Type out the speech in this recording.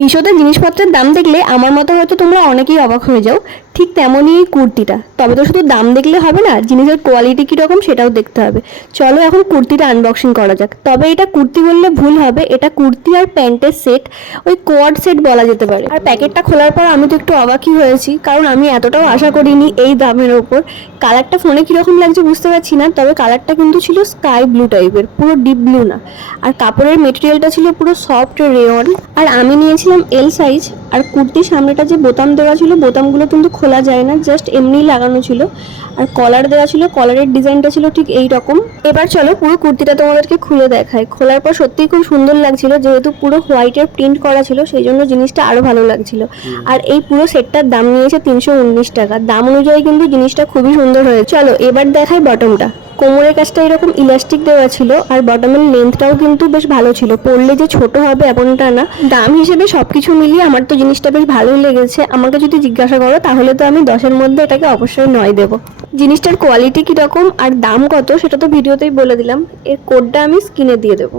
মিশোতে জিনিসপত্রের দাম দেখলে আমার মতো হয়তো তোমরা অনেকেই অবাক হয়ে যাও। ঠিক তেমনই এই কুর্তিটা, তবে তো শুধু দাম দেখলে হবে না, জিনিসের কোয়ালিটি কীরকম সেটাও দেখতে হবে। চলো এখন কুর্তিটা আনবক্সিং করা যাক। তবে এটা কুর্তি বললে ভুল হবে, এটা কুর্তি আর প্যান্টের সেট, ওই কোয়াড সেট বলা যেতে পারে। আর প্যাকেটটা খোলার পর আমি তো একটু অবাকই হয়েছি, কারণ আমি এতটাও আশা করিনি এই দামের ওপর। কালারটা ফোনে কীরকম লাগছে বুঝতে পারছি না, তবে কালারটা কিন্তু ছিল স্কাই ব্লু টাইপের, পুরো ডিপ ব্লু না। আর কাপড়ের মেটেরিয়ালটা ছিল পুরো সফট রেয়ন। আর আমি নিয়েছিলাম এল সাইজ। আর কুর্তির সামনেটা যে বোতাম দেওয়া ছিল, বোতামগুলো কিন্তু খোলা যায় না, জাস্ট এমনিই লাগানো ছিল। আর কলার দেওয়া ছিল, কলারের ডিজাইনটা ছিল ঠিক এই রকম। এবার চলো পুরো কুর্তিটা তোমাদেরকে খুলে দেখায়। খোলার পর সত্যিই খুব সুন্দর লাগছিল, যেহেতু পুরো হোয়াইটের প্রিন্ট করা ছিল সেই জন্য জিনিসটা আরো ভালো লাগছিল। আর এই পুরো সেটটার দাম নিয়েছে 319 টাকা। দাম অনুযায়ী কিন্তু জিনিসটা খুবই সুন্দর হয়েছে। চলো এবার দেখাই বটমটা। কোমরের কাছটা এরকম ইলাস্টিক দেওয়া ছিল, আর বটমের লেন্থটাও কিন্তু বেশ ভালো ছিল। পরলে যে ছোট হবে এমনটা না। দাম হিসেবে সবকিছু মিলিয়ে আমার তো জিনিসটা বেশ ভালোই লেগেছে। আমাকে যদি জিজ্ঞাসা করো তাহলে তো আমি 10-এর মধ্যে এটাকে অবশ্যই 9 দেবো। জিনিসটার কোয়ালিটি কীরকম আর দাম কত সেটা তো ভিডিওতেই বলে দিলাম। এর কোডটা আমি স্ক্রিনে দিয়ে দেবো।